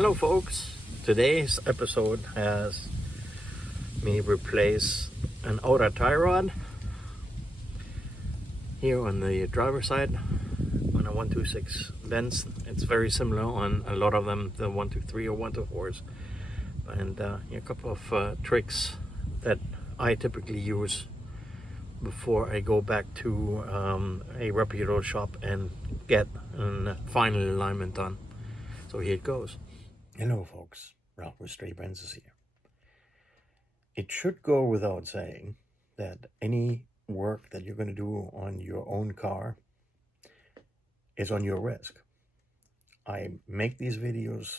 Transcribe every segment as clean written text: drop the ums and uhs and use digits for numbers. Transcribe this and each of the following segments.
Hello folks, today's episode has me replace an outer tie rod here on the driver's side on a 126 bends. It's very similar on a lot of them, the 123 or 124s, and a couple of tricks that I typically use before I go back to a reputable shop and get a final alignment done. So here it goes. Hello folks, Ralph with Stray Brands here. It should go without saying that any work that you're going to do on your own car is on your risk. I make these videos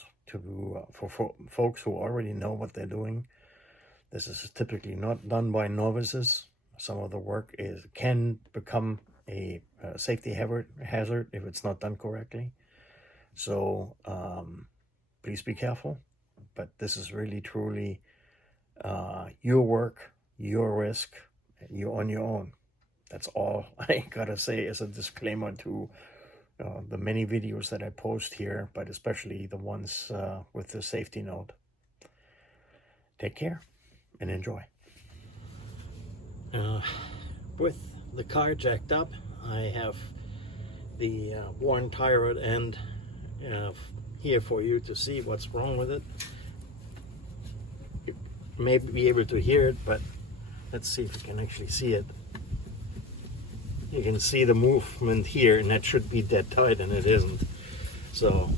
for folks who already know what they're doing. This is typically not done by novices. Some of the work can become a safety hazard if it's not done correctly. So please be careful, but this is really truly your work, your risk, you're on your own. That's all I gotta say as a disclaimer to the many videos that I post here, but especially the ones with the safety note. Take care and enjoy. With the car jacked up, I have the worn tie rod end here for you to see what's wrong with it. You may be able to hear it, but let's see if you can actually see it. You can see the movement here, and that should be dead tight, and it isn't. So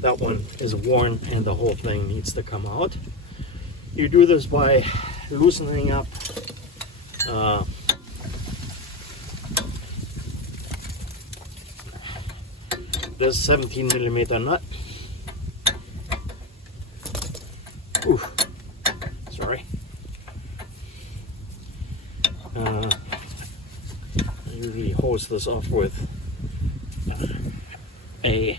that one is worn and the whole thing needs to come out. You do this by loosening up this 17mm nut. Ooh, sorry. I usually hose this off with a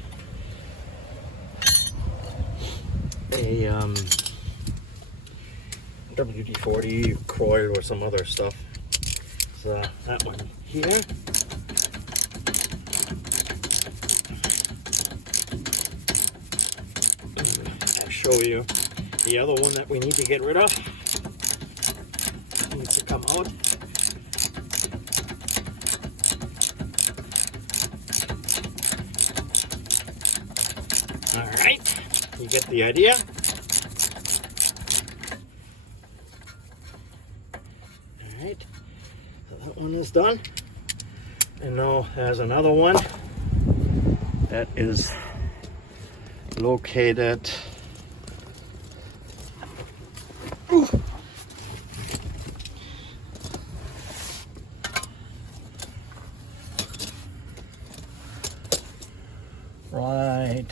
WD-40 coil or some other stuff. So that one here. I'll show you the other one that we need to get rid of. It needs to come out. All right, you get the idea. All right, so that one is done. And now there's another one that is located right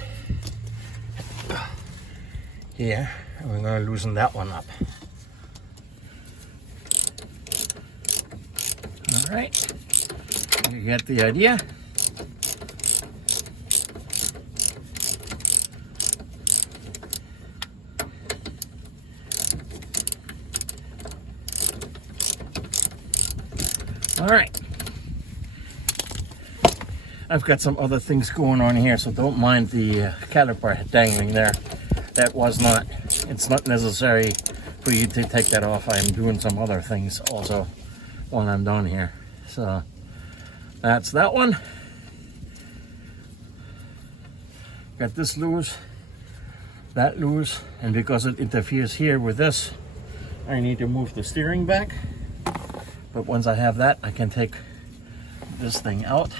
here, and we're going to loosen that one up. All right, you get the idea. All right, I've got some other things going on here, so don't mind the caliper dangling there. It's not necessary for you to take that off. I'm doing some other things also while I'm done here. So that's that one. Got this loose, that loose, and because it interferes here with this, I need to move the steering back. But once I have that, I can take this thing out.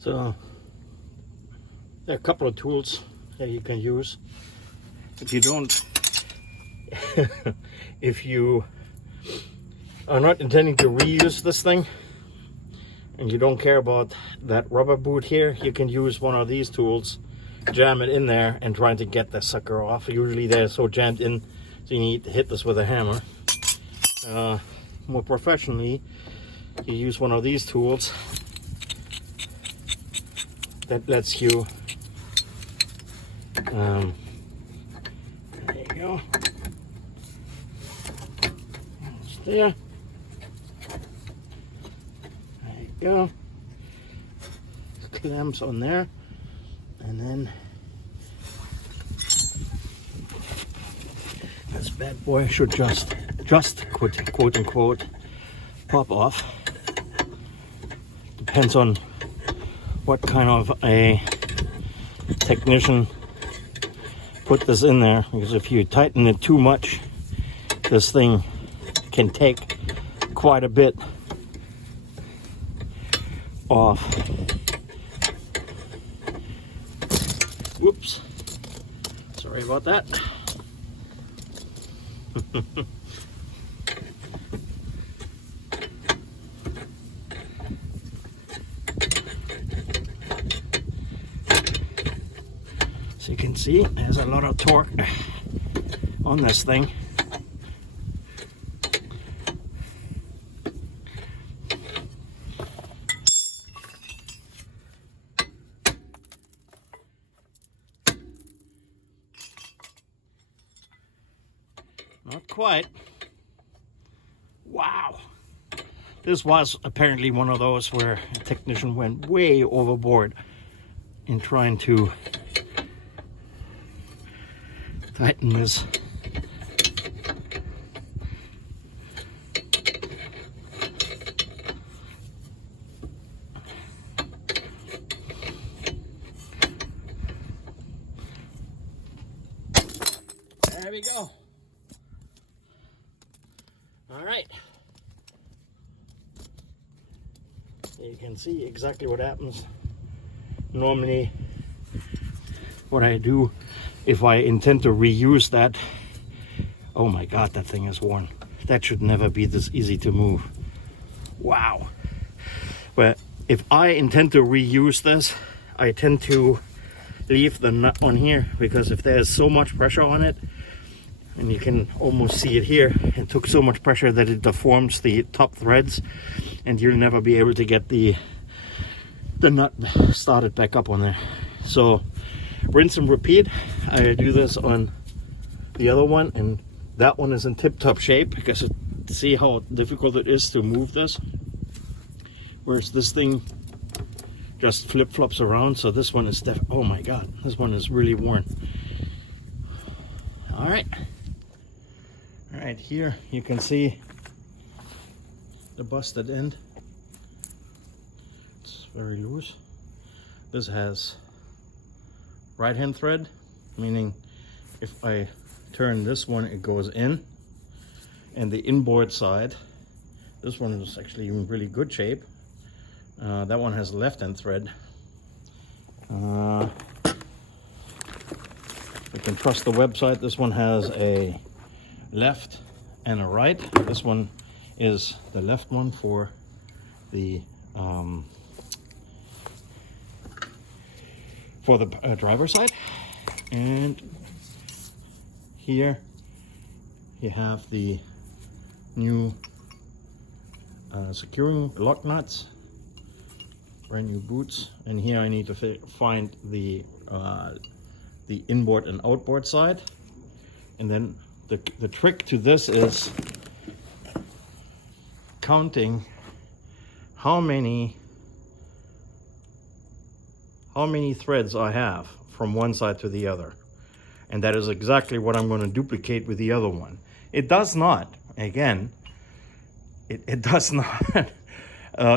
So there are a couple of tools that you can use. If you don't, if you are not intending to reuse this thing and you don't care about that rubber boot here, you can use one of these tools, jam it in there and try to get the sucker off. Usually they're so jammed in, so you need to hit this with a hammer. More professionally, you use one of these tools that lets you there you go. There. There you go. clamps on there, and then this bad boy should just quote unquote pop off. Depends on what kind of a technician put this in there, because if you tighten it too much, this thing can take quite a bit off. Whoops, sorry about that. So you can see there's a lot of torque on this thing. Not quite. Wow. This was apparently one of those where a technician went way overboard in trying to tighten this. There we go. All right. You can see exactly what happens. Normally, what I do if I intend to reuse that, oh my God, that thing is worn. That should never be this easy to move. Wow. But if I intend to reuse this, I tend to leave the nut on here, because if there's so much pressure on it, and you can almost see it here, it took so much pressure that it deforms the top threads, and you'll never be able to get the nut started back up on there. So rinse and repeat. I do this on the other one, and that one is in tip-top shape, because see how difficult it is to move this, whereas this thing just flip-flops around. So this one is oh my God, this one is really worn. All right, here you can see the busted end. It's very loose. This has right hand thread, meaning if I turn this one, it goes in. And the inboard side, this one is actually in really good shape. That one has left hand thread. You can trust the website. This one has a left and a right. This one is the left one for the driver's side. And here you have the new securing lock nuts, brand new boots. And here I need to find the inboard and outboard side. And then the trick to this is counting how many threads I have from one side to the other. And that is exactly what I'm going to duplicate with the other one. It does not, again, it does not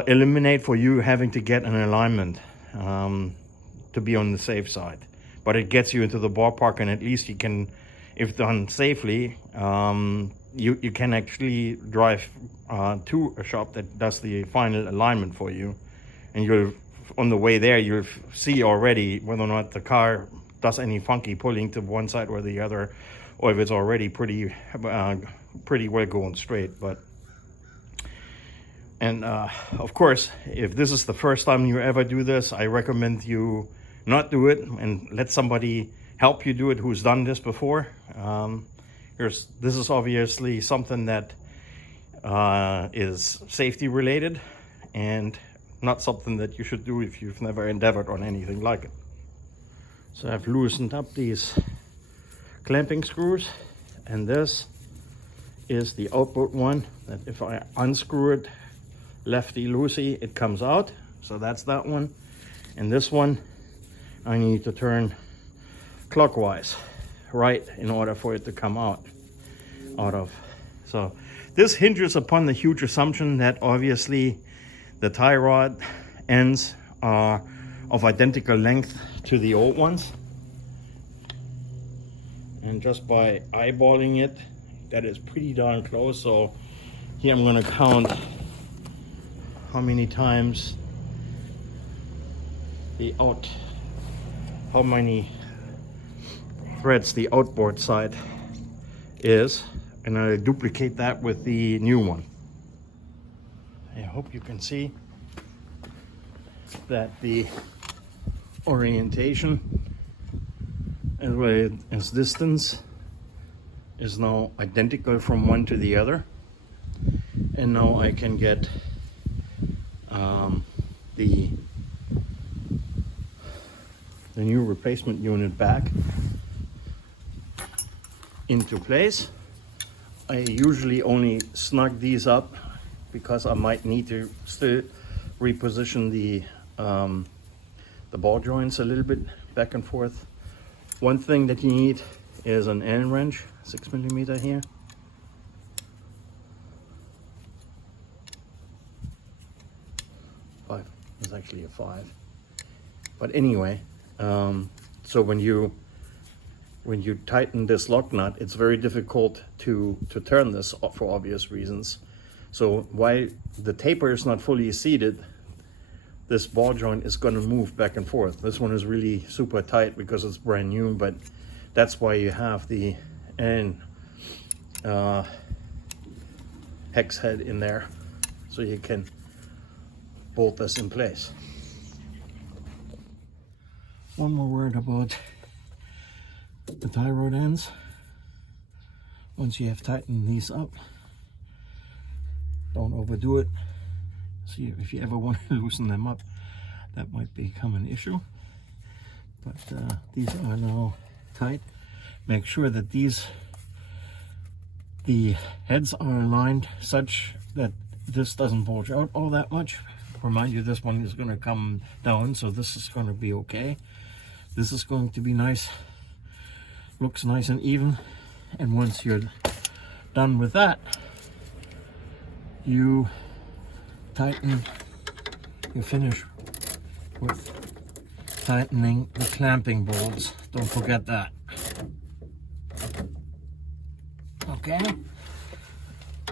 eliminate for you having to get an alignment to be on the safe side. But it gets you into the ballpark, and at least you can, if done safely, you can actually drive to a shop that does the final alignment for you. And you'll, on the way there, you'll see already whether or not the car does any funky pulling to one side or the other, or if it's already pretty well going straight. And of course, if this is the first time you ever do this, I recommend you not do it and let somebody help you do it who's done this before. This is obviously something that is safety related, and not something that you should do if you've never endeavored on anything like it. So I've loosened up these clamping screws, and this is the outboard one that if I unscrew it lefty loosey, it comes out. So that's that one. And this one I need to turn clockwise, right, in order for it to come out of. So this hinges upon the huge assumption that obviously the tie rod ends are of identical length to the old ones. And just by eyeballing it, that is pretty darn close. So here I'm going to count how many times how many threads the outboard side is, and I duplicate that with the new one. I hope you can see that the orientation as well as distance is now identical from one to the other, and now I can get the new replacement unit back into place. I usually only snug these up because I might need to still reposition the ball joints a little bit back and forth. One thing that you need is an Allen wrench, 6mm here. It's actually a 5. But anyway, so when you tighten this lock nut, it's very difficult to turn this for obvious reasons. So while the taper is not fully seated, this ball joint is going to move back and forth. This one is really super tight because it's brand new, but that's why you have the hex head in there, so you can bolt this in place. One more word about the tie rod ends. Once you have tightened these up, don't overdo it. See, if you ever want to loosen them up, that might become an issue. But these are now tight. Make sure that the heads are aligned such that this doesn't bulge out all that much. Remind you, this one is going to come down, so this is going to be okay. This is going to be nice, looks nice and even. And once you're done with that, you finish with tightening the clamping bolts. Don't forget that. Okay,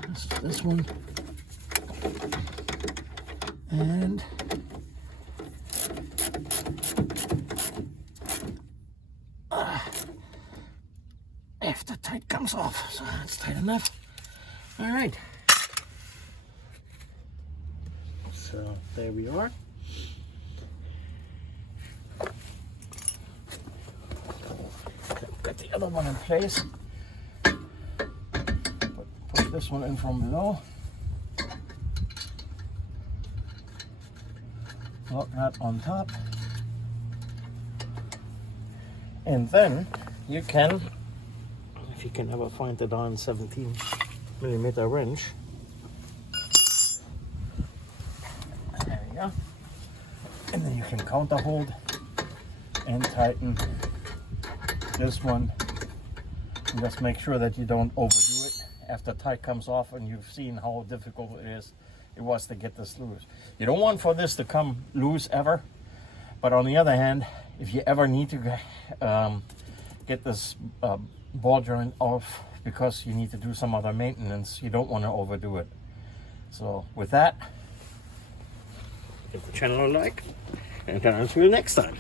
this is this one. And if the tight comes off, so that's tight enough. All right, so there we are. Got the other one in place. Put this one in from below. Lock that on top, and then you can, if you can ever find the darn 17mm wrench, there you go, and then you can counter hold and tighten this one, and just make sure that you don't overdo it after tight comes off. And you've seen how difficult it was to get this loose. You don't want for this to come loose ever, but on the other hand, if you ever need to get this ball joint off because you need to do some other maintenance, you don't want to overdo it. So with that, give the channel a like, and I'll see you next time.